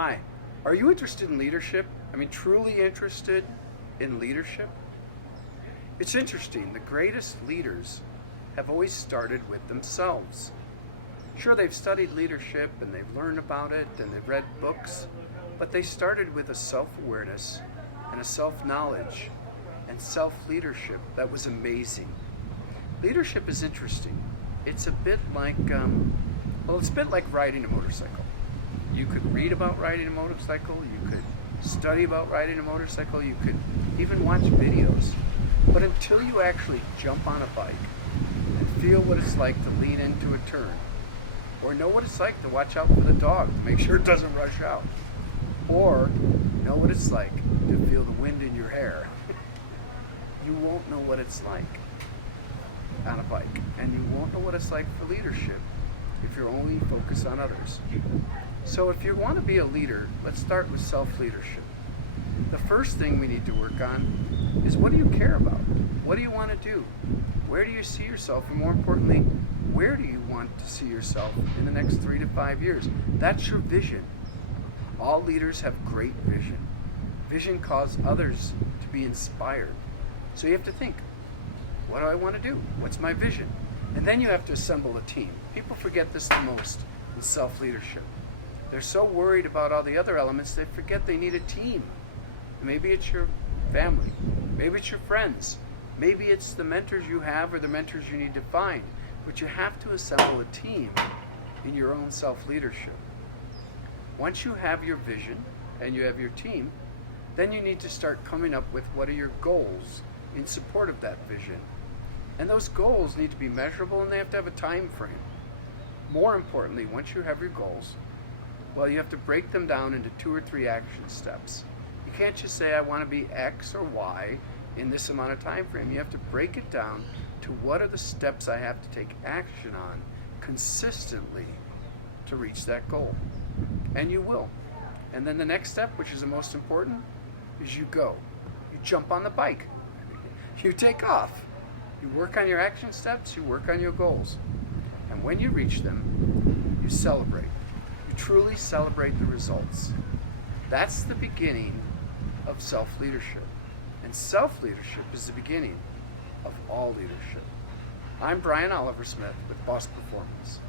Hi, are you interested in leadership? I mean, truly interested in leadership? It's interesting, the greatest leaders have always started with themselves. Sure, they've studied leadership and they've learned about it and they've read books, but they started with a self-awareness and a self-knowledge and self-leadership that was amazing. Leadership is interesting. It's a bit like, it's a bit like riding a motorcycle. You could read about riding a motorcycle, you could study about riding a motorcycle, you could even watch videos. But until you actually jump on a bike and feel what it's like to lean into a turn, or know what it's like to watch out for the dog to make sure it doesn't rush out, or know what it's like to feel the wind in your hair, you won't know what it's like on a bike, and you won't know what it's like for leadership if you're only focused on others. So if you want to be a leader, let's start with self-leadership. The first thing we need to work on is, what do you care about? What do you want to do? Where do you see yourself? And more importantly, where do you want to see yourself in the next 3 to 5 years? That's your vision. All leaders have great vision. Vision causes others to be inspired. So you have to think, what do I want to do? What's my vision? And then you have to assemble a team. People forget this the most in self-leadership. They're so worried about all the other elements, they forget they need a team. Maybe it's your family. Maybe it's your friends. Maybe it's the mentors you have or the mentors you need to find. But you have to assemble a team in your own self-leadership. Once you have your vision and you have your team, then you need to start coming up with what are your goals in support of that vision. And those goals need to be measurable and they have to have a time frame. More importantly, once you have your goals, well, you have to break them down into 2 or 3 action steps. You can't just say, I want to be X or Y in this amount of time frame. You have to break it down to what are the steps I have to take action on consistently to reach that goal. And you will. And then the next step, which is the most important, is you go. You jump on the bike. You take off. You work on your action steps, you work on your goals. And when you reach them, you celebrate. You truly celebrate the results. That's the beginning of self-leadership. And self-leadership is the beginning of all leadership. I'm Brian Oliver Smith with BOS Performance.